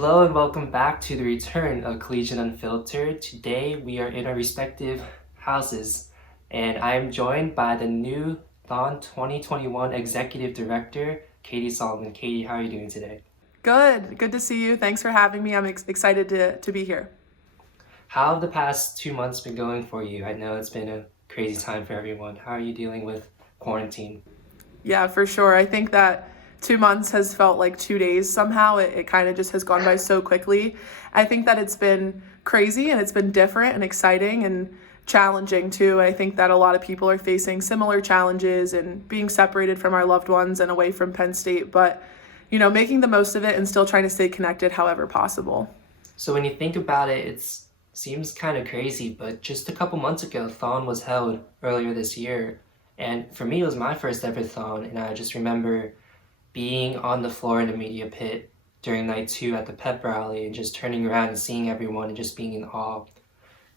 Hello and welcome back to the return of Collegian Unfiltered. Today we are in our respective houses and I'm joined by the new THON 2021 Executive Director, Katie Solomon. Katie, how are you doing today? Good to see you. Thanks for having me. I'm excited to be here. How have the past 2 months been going for you? I know it's been a crazy time for everyone. How are you dealing with quarantine? Yeah, for sure. I think that 2 months has felt like 2 days somehow. It kind of just has gone by so quickly. I think that it's been crazy and it's been different and exciting and challenging too. I think that a lot of people are facing similar challenges and being separated from our loved ones and away from Penn State, but making the most of it and still trying to stay connected however possible. So when you think about it, it seems kind of crazy, but just a couple months ago, THON was held earlier this year. And for me, it was my first ever THON, and I just remember being on the floor in the media pit during night 2 at the pep rally and just turning around and seeing everyone and just being in awe.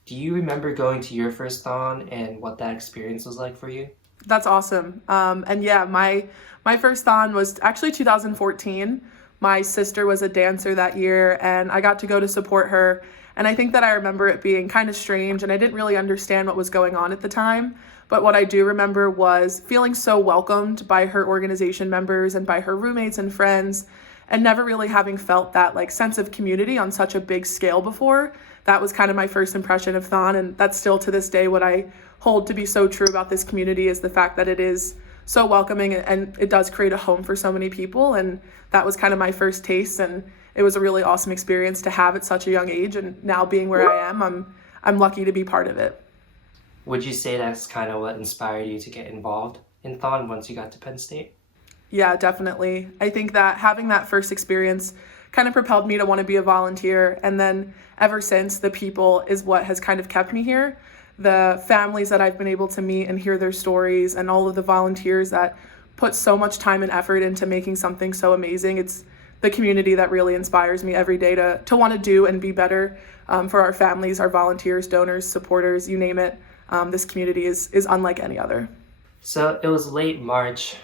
Do you remember going to your first THON and what that experience was like for you? That's awesome. And yeah, my first THON was actually 2014. My sister was a dancer that year and I got to go to support her. And I think that I remember it being kind of strange and I didn't really understand what was going on at the time. But what I do remember was feeling so welcomed by her organization members and by her roommates and friends, and never really having felt that sense of community on such a big scale before. That was kind of my first impression of THON, and that's still to this day what I hold to be so true about this community, is the fact that it is so welcoming and it does create a home for so many people. And that was kind of my first taste, and it was a really awesome experience to have at such a young age. And now being where I am, I'm lucky to be part of it. Would you say that's kind of what inspired you to get involved in THON once you got to Penn State? Yeah, definitely. I think that having that first experience kind of propelled me to want to be a volunteer. And then ever since, the people is what has kind of kept me here. The families that I've been able to meet and hear their stories, and all of the volunteers that put so much time and effort into making something so amazing. It's the community that really inspires me every day to want to do and be better for our families, our volunteers, donors, supporters, you name it. This community is unlike any other. So it was late March,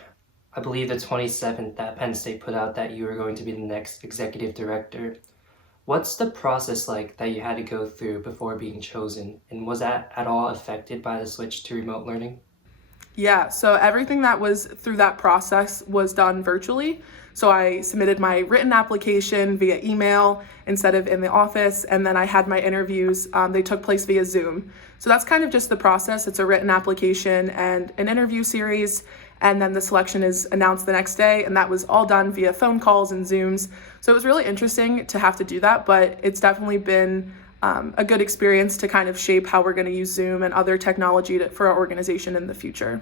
I believe the 27th, that Penn State put out that you were going to be the next executive director. What's the process like that you had to go through before being chosen? And was that at all affected by the switch to remote learning? Yeah, so everything that was through that process was done virtually. So I submitted my written application via email instead of in the office, and then I had my interviews. They took place via Zoom. So that's kind of just the process. It's a written application and an interview series, and then the selection is announced the next day, and that was all done via phone calls and Zooms. So it was really interesting to have to do that, but it's definitely been a good experience to kind of shape how we're going to use Zoom and other technology for our organization in the future.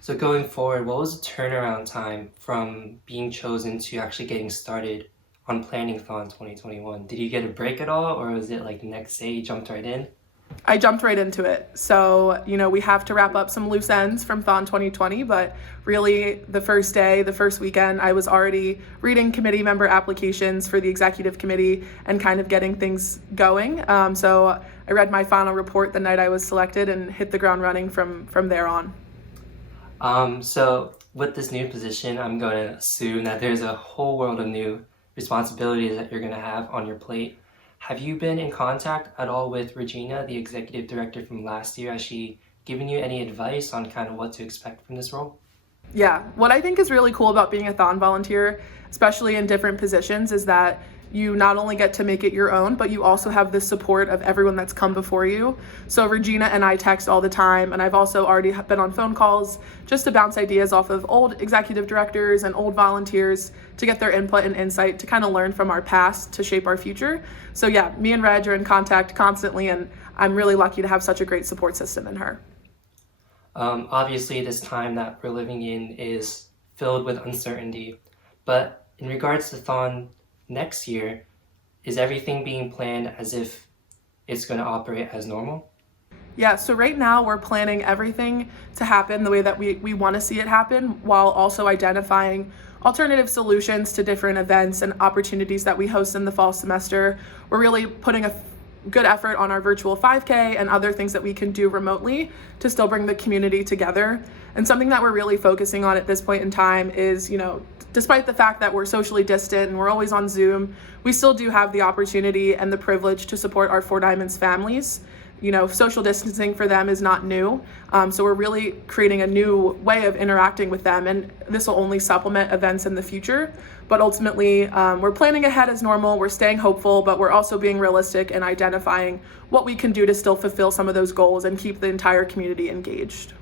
So going forward, what was the turnaround time from being chosen to actually getting started on planning THON 2021? Did you get a break at all, or was it like the next day you jumped right in? I jumped right into it. So, we have to wrap up some loose ends from THON 2020, but really the first day, the first weekend, I was already reading committee member applications for the executive committee and kind of getting things going. So I read my final report the night I was selected and hit the ground running from there on. So with this new position, I'm going to assume that there's a whole world of new responsibilities that you're going to have on your plate. Have you been in contact at all with Regina, the executive director from last year? Has she given you any advice on kind of what to expect from this role? Yeah, what I think is really cool about being a THON volunteer, especially in different positions, is that you not only get to make it your own, but you also have the support of everyone that's come before you. So Regina and I text all the time, and I've also already been on phone calls just to bounce ideas off of old executive directors and old volunteers to get their input and insight to kind of learn from our past to shape our future. So yeah, me and Reg are in contact constantly, and I'm really lucky to have such a great support system in her. Obviously, this time that we're living in is filled with uncertainty, but in regards to THON next year, is everything being planned as if it's going to operate as normal? Yeah, so right now we're planning everything to happen the way that we want to see it happen, while also identifying alternative solutions to different events and opportunities that we host in the fall semester. We're really putting a good effort on our virtual 5K and other things that we can do remotely to still bring the community together. And something that we're really focusing on at this point in time is, despite the fact that we're socially distant and we're always on Zoom, we still do have the opportunity and the privilege to support our Four Diamonds families. You know, social distancing for them is not new. So we're really creating a new way of interacting with them, and this will only supplement events in the future. But ultimately, we're planning ahead as normal, we're staying hopeful, but we're also being realistic and identifying what we can do to still fulfill some of those goals and keep the entire community engaged.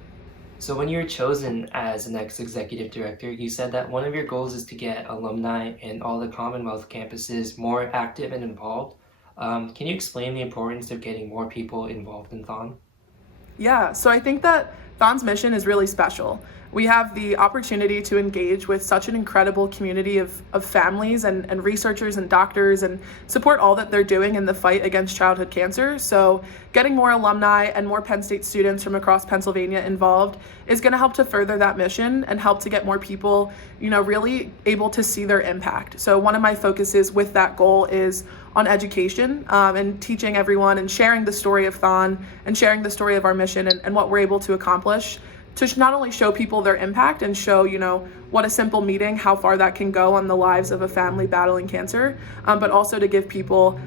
So when you were chosen as the next executive director, you said that one of your goals is to get alumni in all the Commonwealth campuses more active and involved. Can you explain the importance of getting more people involved in THON? Yeah, so I think that THON's mission is really special. We have the opportunity to engage with such an incredible community of families and researchers and doctors and support all that they're doing in the fight against childhood cancer. So getting more alumni and more Penn State students from across Pennsylvania involved is going to help to further that mission and help to get more people, you know, really able to see their impact. So one of my focuses with that goal is on education and teaching everyone and sharing the story of THON and sharing the story of our mission and what we're able to accomplish, to not only show people their impact and show, you know, what a simple meeting, how far that can go on the lives of a family battling cancer, but also to give people,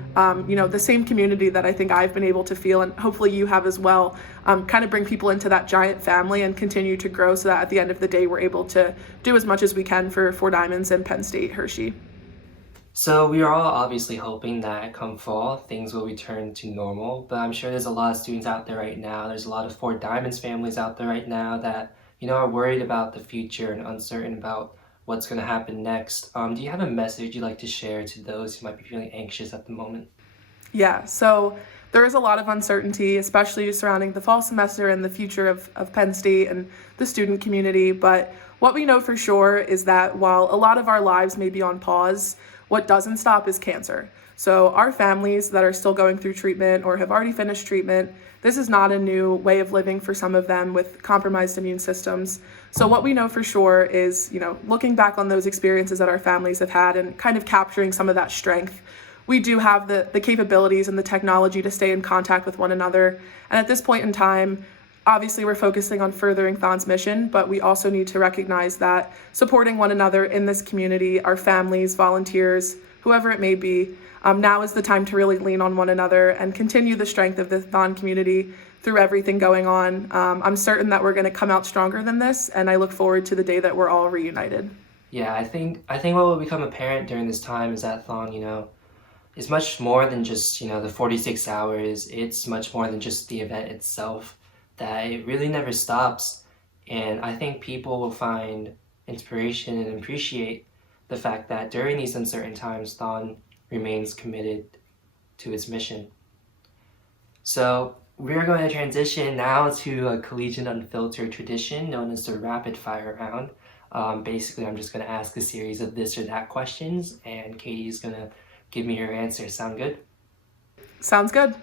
you know, the same community that I think I've been able to feel, and hopefully you have as well, kind of bring people into that giant family and continue to grow so that at the end of the day, we're able to do as much as we can for Four Diamonds and Penn State Hershey. So we are all obviously hoping that come fall, things will return to normal, but I'm sure there's a lot of students out there right now. There's a lot of Four Diamonds families out there right now that, you know, are worried about the future and uncertain about what's going to happen next. Do you have a message you'd like to share to those who might be feeling anxious at the moment? Yeah, so there is a lot of uncertainty, especially surrounding the fall semester and the future of Penn State and the student community. But what we know for sure is that while a lot of our lives may be on pause, what doesn't stop is cancer. So our families that are still going through treatment or have already finished treatment, this is not a new way of living for some of them with compromised immune systems. So what we know for sure is, you know, looking back on those experiences that our families have had and kind of capturing some of that strength, we do have the capabilities and the technology to stay in contact with one another. And at this point in time, obviously we're focusing on furthering THON's mission, but we also need to recognize that supporting one another in this community, our families, volunteers, whoever it may be, now is the time to really lean on one another and continue the strength of the THON community through everything going on. I'm certain that we're going to come out stronger than this, and I look forward to the day that we're all reunited. Yeah, I think what will become apparent during this time is that THON, you know, is much more than just, you know, the 46 hours. It's much more than just the event itself, that it really never stops. And I think people will find inspiration and appreciate the fact that during these uncertain times, THON remains committed to its mission. So we're going to transition now to a Collegian Unfiltered tradition known as the rapid fire round. Basically, I'm just going to ask a series of this or that questions, and Katie's going to give me her answer. Sound good? Sounds good.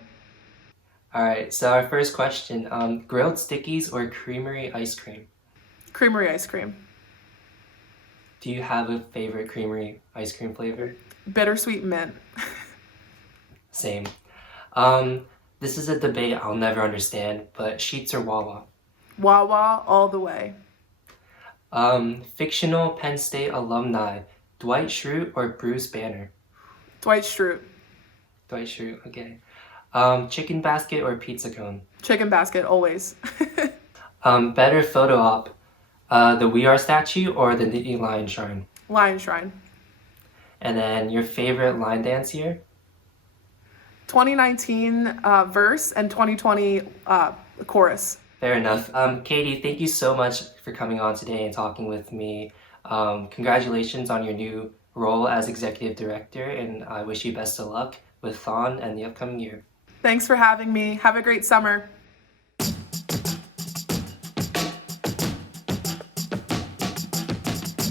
All right, so our first question, grilled stickies or creamery ice cream? Creamery ice cream. Do you have a favorite creamery ice cream flavor? Bittersweet mint. Same. This is a debate I'll never understand, but Sheetz or Wawa? Wawa all the way. Fictional Penn State alumni, Dwight Schrute or Bruce Banner? Dwight Schrute. Dwight Schrute, okay. Chicken basket or pizza cone? Chicken basket, always. Better photo op, the We Are statue or the Nittany Lion Shrine? Lion Shrine. And then your favorite line dance year? 2019 verse and 2020 chorus. Fair enough. Katie, thank you so much for coming on today and talking with me. Congratulations on your new role as executive director, and I wish you best of luck with THON and the upcoming year. Thanks for having me. Have a great summer.